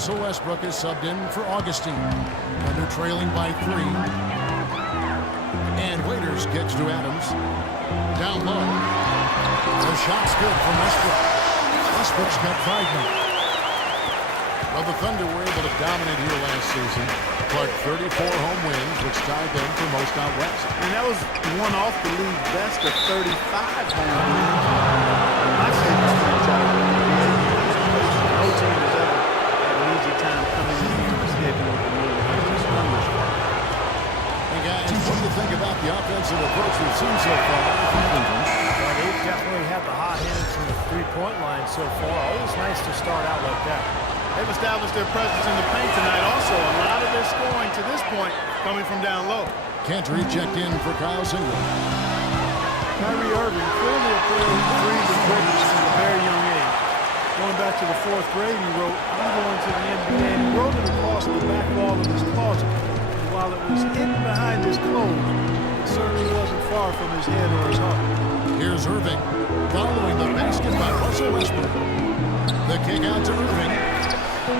Russell Westbrook is subbed in for Augustine. Thunder trailing by 3. And Waiters gets to Adams. Down low. The shot's good from Westbrook. Westbrook's got 5 now. Well, the Thunder were able to dominate here last season. But 34 home wins, which tied them for most out west. And that was one off the league's best of 35 home wins. My favorite franchise. No team has ever had an easy time coming in here and schedule with the these numbers. Hey, guys, what do you think about the offensive approach we've seen so far from Cleveland? Well, they've definitely had the hot hand from the three-point line so far. Always nice to start out like that. They've established their presence in the paint tonight also. A lot of their scoring to this point coming from down low. Cantor checked in for Kyle Singleton. Kyrie Irving, clearly a player who dreamed of greatness from a very young age. Going back to the 4th grade, he wrote, "I'm going to the NBA." And he wrote it across the back wall of his closet. And while it was hidden behind his clothes, it certainly wasn't far from his head or his heart. Here's Irving, following the basket by Russell Westbrook. The kick out to Irving. A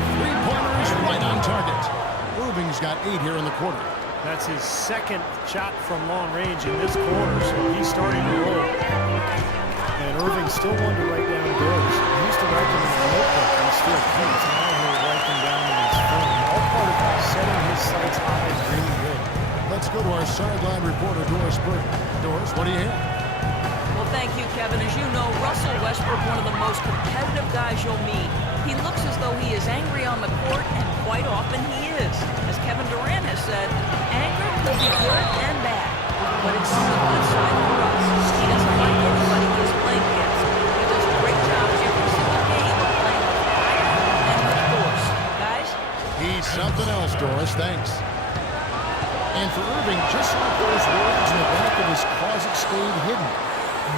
three-pointer is right on target. Irving's got 8 here in the quarter. That's his second shot from long range in this quarter, so he's starting to roll. And Irving's still one to write down goals. He used to write them in a notebook, and he still keeps. Now he'll write them down on his phone. All part of setting his sights high and dreaming big. Let's go to our sideline reporter, Doris Burke. Doris, what do you have? Well, thank you, Kevin. As you know, Russell Westbrook, one of the most competitive guys you'll meet. He looks as though he is angry on the court, and quite often he is. As Kevin Durant has said, anger could be good and bad, but it's on the good side for us. He doesn't like anybody he's playing against. He does a great job every single game of playing with fire and with force. Guys? He's something else, Doris. Thanks. And for Irving, just like those words in the back of his closet stayed hidden,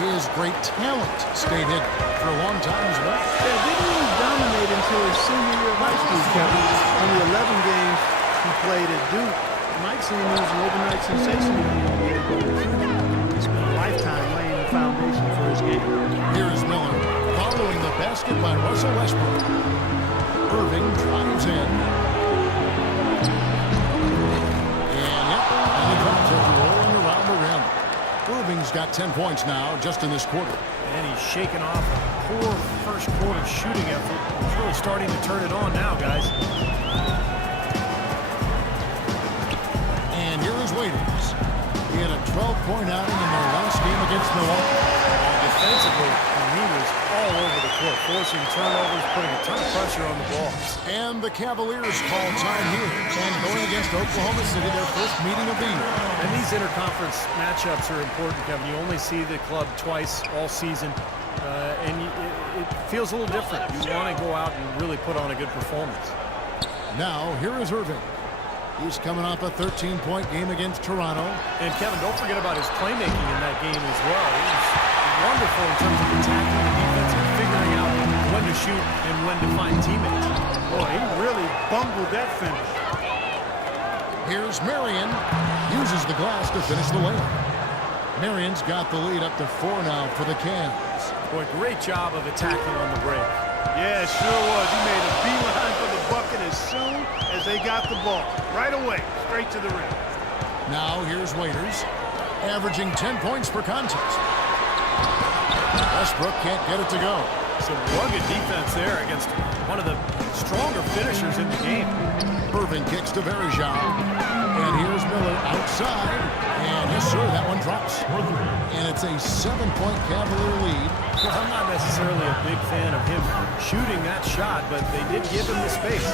his great talent stayed hidden for a long time as well. Yeah, didn't really dominate until his senior year of high school, Kevin. Only 11 games he played at Duke. It might seem he was an overnight sensation in the NBA, but it's been a lifetime laying the foundation for his game. Here is Miller, following the basket by Russell Westbrook. Irving drives in. And he drops it, rolling around the rim. Irving's got 10 points now, just in this quarter. And he's shaking off a poor first quarter shooting effort. He's really starting to turn it on now, guys. And here is Waiters. He had a 12-point outing in their last game against Milwaukee. Defensively, he was all over the court, forcing turnovers, putting a ton of pressure on the ball. And the Cavaliers call time here. And going against Oklahoma City, their first meeting of the year. And these interconference matchups are important, Kevin. You only see the club twice all season, and it feels a little different. You want to go out and really put on a good performance. Now, here is Irving. He's coming off a 13-point game against Toronto. And, Kevin, don't forget about his playmaking in that game as well. He was wonderful in terms of attacking the defense and figuring out when to shoot and when to find teammates. Boy, he really bungled that finish. Here's Marion. Uses the glass to finish the layup. Marion's got the lead up to 4 now for the Cavs. Boy, great job of attacking on the break. Yeah, it sure was. He made a beeline for the bucket as soon as they got the ball. Right away, straight to the rim. Now here's Waiters, averaging 10 points per contest. Westbrook can't get it to go. Some rugged defense there against one of the stronger finishers in the game. Irving kicks to Varejao. And here's Miller outside. And yes, sir, that one drops. And it's a 7-point Cavalier lead. Well, I'm not necessarily a big fan of him shooting that shot, but they did give him the space.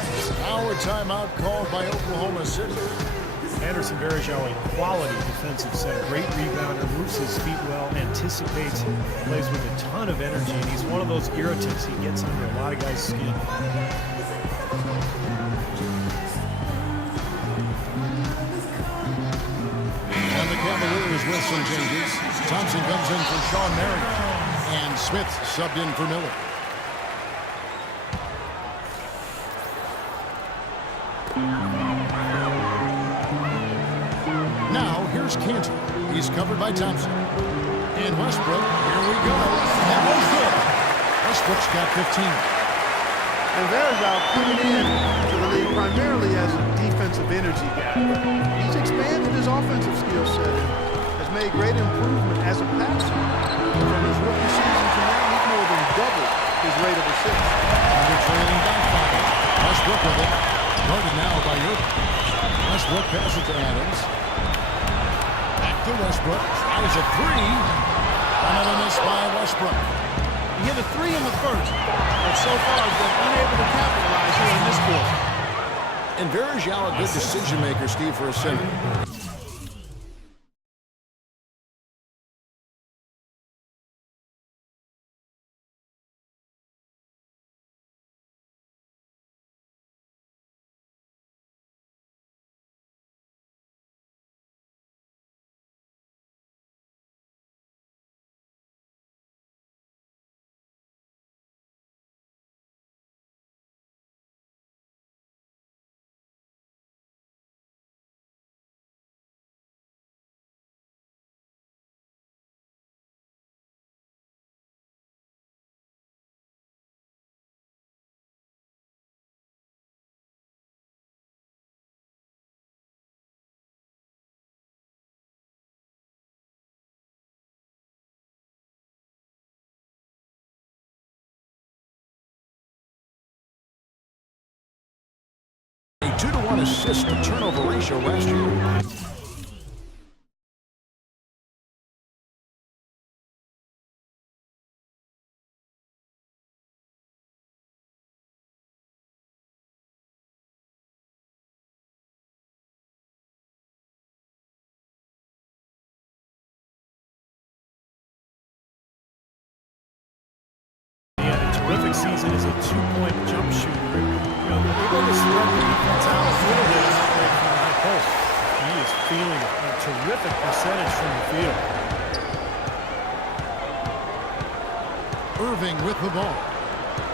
Our timeout called by Oklahoma City. Anderson Varejao, a quality defensive center. Great rebounder, moves his feet well, anticipates, plays with a ton of energy, and he's one of those irritants. He gets under a lot of guys' skin. And the Cavaliers with some changes. Thompson comes in for Sean Marion. And Smith subbed in for Miller. Now, here's Cantor. He's covered by Thompson. And Westbrook, here we go. That was good. Westbrook's got 15. And Varejao coming in to the league primarily as a defensive energy guy. He's expanded his offensive skill set and has made great improvement as a passer. From his rookie season to now, he's more than doubled his rate of assists. And they're trailing back 5. Westbrook with it. Guarded now by Irving. Westbrook passes to Adams. Back to Westbrook. Tries a 3. Another miss by Westbrook. He hit a 3 in the first, but so far has been unable to capitalize here in this quarter. And Varejao, a good decision maker, Steve, for a center. A 2-to-1 assist to turnover ratio last year. Terrific season as a 2-point jump shooter. You know, they're able to spread the defense out a little bit as they play from the high post. He is feeling a terrific percentage from the field. Irving with the ball.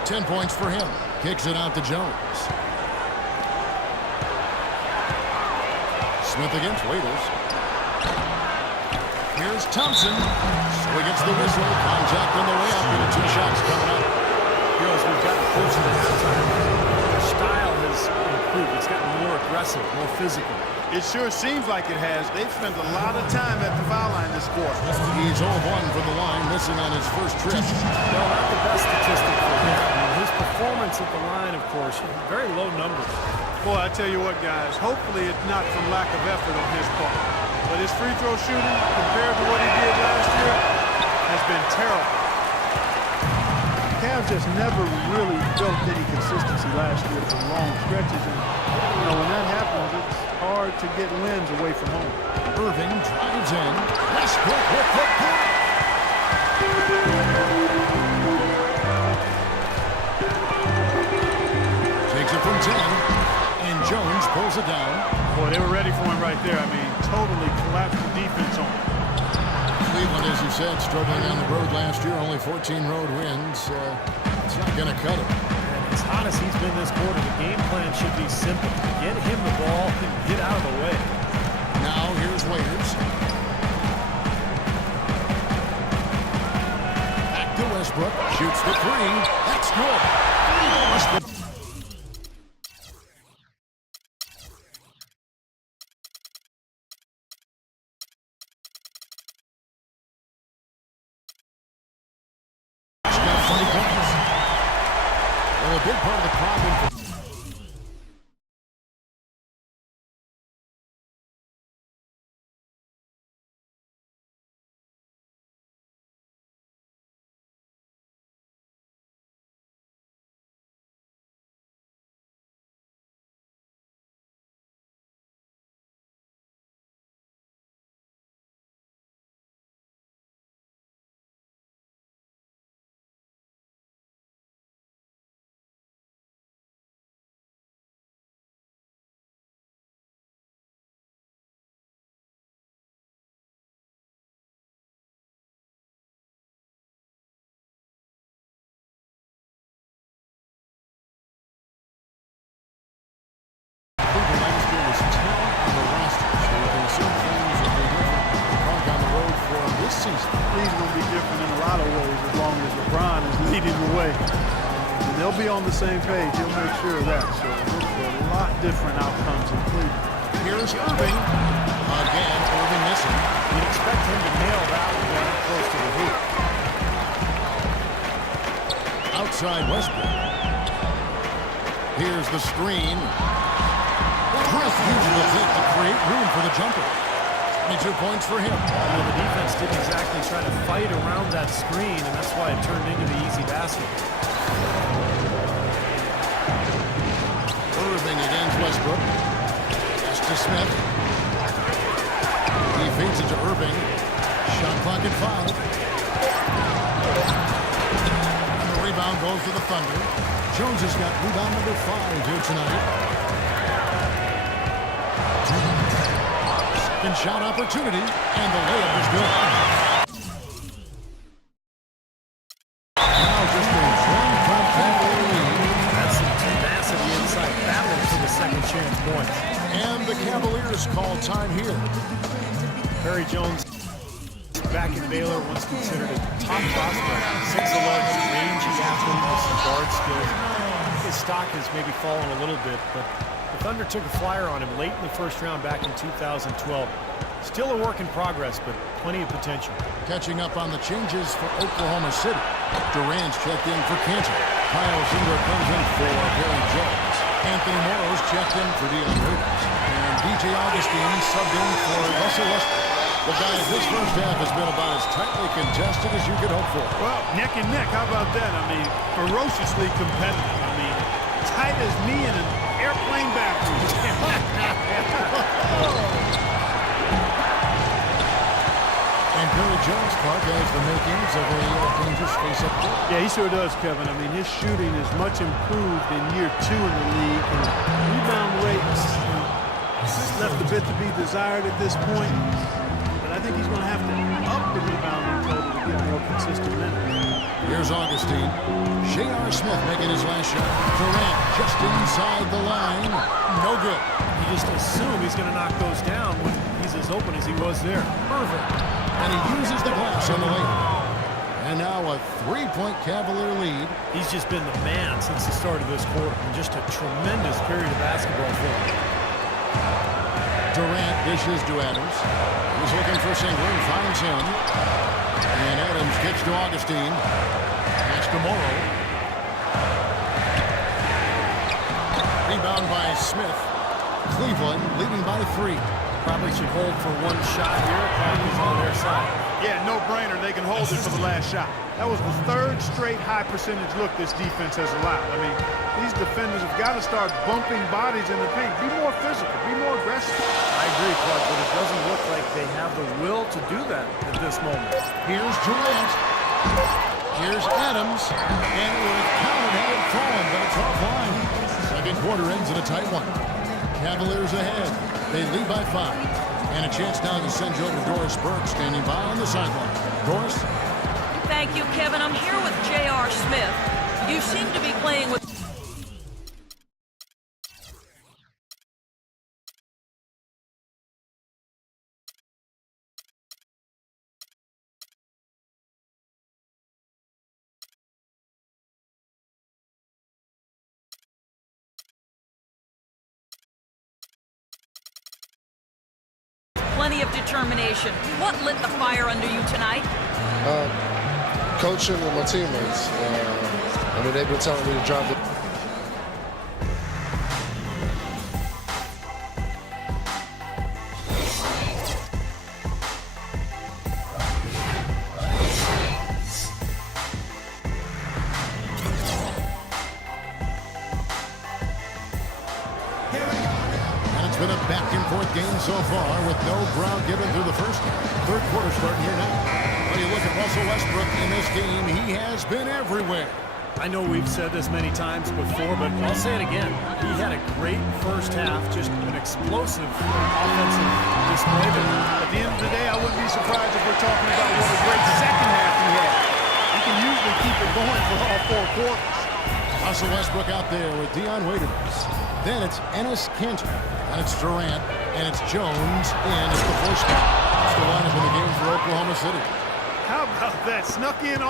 10 points for him. Kicks it out to Jones. Smith against Waiters. Here's Thompson. So he gets the whistle. Contact on the way up. And 2 shots coming up. As we've gotten closer to halftime, their style has improved. It's gotten more aggressive, more physical. It sure seems like it has. They've spent a lot of time at the foul line this quarter. He's 0-1 from the line, missing on his first trip. No, not the best statistic for him. His performance at the line, of course, very low numbers. Boy, I tell you what, guys, hopefully it's not from lack of effort on his part. But his free throw shooting, compared to what he did last year, has been terrible. Cavs just never really built any consistency last year for long stretches. And, you know, when that happens, it's hard to get wins away from home. Irving drives in. Westbrook with the block. Takes it from 10. And Jones pulls it down. Boy, they were ready for him right there. I mean, totally collapsed the defense on him. Cleveland, as you said, struggling on the road last year. Only 14 road wins. It's not going to cut it. And as hot as he's been this quarter, the game plan should be simple. Get him the ball and get out of the way. Now here's Waiters. Back to Westbrook. Shoots the 3. That's good. Westbrook. Well, a big part of the problem for this season. He's going to be different in a lot of ways as long as LeBron is leading the way. and they'll be on the same page. He'll make sure of that. So look for a lot different outcomes in Cleveland. Here's Irving. Again, Irving missing. You'd expect him to nail that one down close to the hoop. Outside Westbrook. Here's the screen. Chris uses the flip to create room for the jumper. 22 points for him. The defense didn't exactly try to fight around that screen, and that's why it turned into the easy basket. Irving against Westbrook. Pass to Smith. He feeds it to Irving. Shot clock at 5. And the rebound goes to the Thunder. Jones has got rebound number 5 here tonight. Second shot opportunity, and the layup is good. Now just a one-point lead. That's some tenacity inside, battling for the second chance points. And the Cavaliers call time here. Perry Jones, back in Baylor, once considered a top prospect. 6'11", rangy athlete with some guard skills. His stock has maybe fallen a little bit, but the Thunder took a flyer on him late in the first round back in 2012. Still a work in progress, but plenty of potential. Catching up on the changes for Oklahoma City. Durant's checked in for Cantor. Kyle Kuzma comes in for Perry Jones. Anthony Morrow's checked in for Dion Waiters. And DJ Augustine subbed in for Russell Westbrook. Well, guys, this first half has been about as tightly contested as you could hope for. Well, neck and neck. How about that? I mean, ferociously competitive. I mean, tight as me in an airplane bathroom. And Perry Jones, Clark, has the makings of a dangerous face-up court. Yeah, he sure does, Kevin. I mean, his shooting is much improved in year 2 in the league. And rebound rates left a bit to be desired at this point. But I think he's going to have to up the rebounding total to get more consistent minutes. Here's Augustine. J.R. Smith making his last shot. Durant just inside the line. No good. You just assume he's going to knock those down when he's as open as he was there. Irving. And he uses the glass on the layup. And now a 3-point Cavalier lead. He's just been the man since the start of this quarter, and just a tremendous period of basketball for him. Durant dishes to Adams. He's looking for Singer and finds him. And Adams kicks to Augustine. Pass to Morrow. Rebound by Smith. Cleveland leading by 3. Probably should hold for one shot here. Probably on their side. Yeah, no-brainer. They can hold it for the last shot. That was the 3rd straight high-percentage look this defense has allowed. I mean, these defenders have got to start bumping bodies in the paint. Be more physical. Be more aggressive. I agree, Clark, but it doesn't look like they have the will to do that at this moment. Here's Durant. Here's Adams. And it would have counted had it fallen, but it's offline. Second quarter ends in a tight one. Cavaliers ahead. They lead by 5. And a chance now to send you over to Doris Burke standing by on the sideline. Doris? Thank you, Kevin. I'm here with J.R. Smith. You seem to be playing with... plenty of determination. What lit the fire under you tonight? Coaching with my teammates. I mean, they've been telling me to drop it. It's been a back-and-forth game so far with no ground given through the first half. Third quarter starting here now. When you look at Russell Westbrook in this game, he has been everywhere. I know we've said this many times before, but I'll say it again. He had a great first half, just an explosive offensive display. At the end of the day, I wouldn't be surprised if we're talking about what a great second half he had. He can usually keep it going for all 4 quarters. Russell Westbrook out there with Dion Waiters. Then it's Enes Kanter, and it's Durant, and it's Jones, and it's the 4 spot. It's the lineup in the game for Oklahoma City. How about that? Snuck in